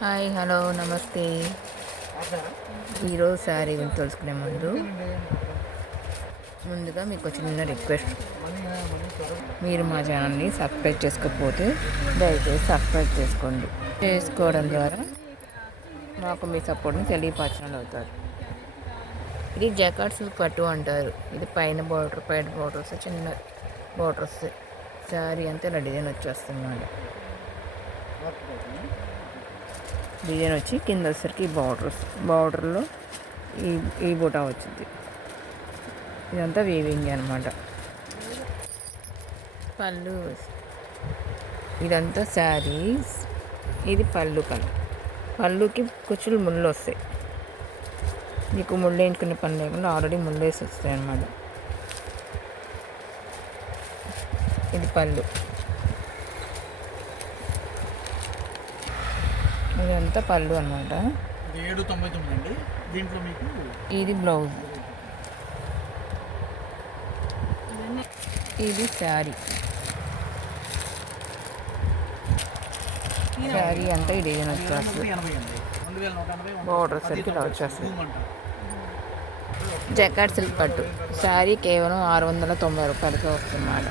Hi hello నమస్తే. ఈరోజు శారీ గురించి తెలుసుకునే ముందు ముందుగా మీకు చిన్న రిక్వెస్ట్. మీరు మా ఛానల్ని సబ్స్క్రైబ్ చేసుకోకపోతే దయచేసి సబ్స్క్రైబ్ చేసుకోండి. చేసుకోవడం ద్వారా మాకు మీ సపోర్ట్ని తెలియపరచడం అవుతారు ఇది జకాట్స్ పట్టు అంటారు. ఇది పైన బార్డర్ పైన బార్డర్స్ చిన్న బార్డర్స్. శారీ అంతా ఇలా డిజైన్ వచ్చేస్తుంది. డిజైన్ వచ్చి కింద వచ్చేసరికి బార్డర్స్ బార్డర్లో ఈ ఈ బుటా వచ్చింది. ఇదంతా వీవింగ్ అనమాట పళ్ళు. ఇదంతా శారీస్ ఇది పళ్ళు పని పళ్ళుకి కుచ్చులు ముళ్ళు వస్తాయి. మీకు ముళ్ళు వేయించుకునే పని లేకుండా ఆల్రెడీ ముళ్ళు వేసి వస్తాయి అన్నమాట ఇది పళ్ళు. ఇదంతా పళ్ళు అనమాట ఇది ఏడు తొంభై తొమ్మిది అండి. దీంట్లో మీకు ఇది బ్లౌజ్. ఇది శారీ. శారీ అంతా ఈ డిజైన్ వచ్చేస్తుంది. Border సరికి ఇలా వచ్చేస్తుంది. జకాట్ సిల్క్ పట్టు. శారీ కేవలం ఆరు వందల తొంభై రూపాయలకి వస్తుందన్నమాట.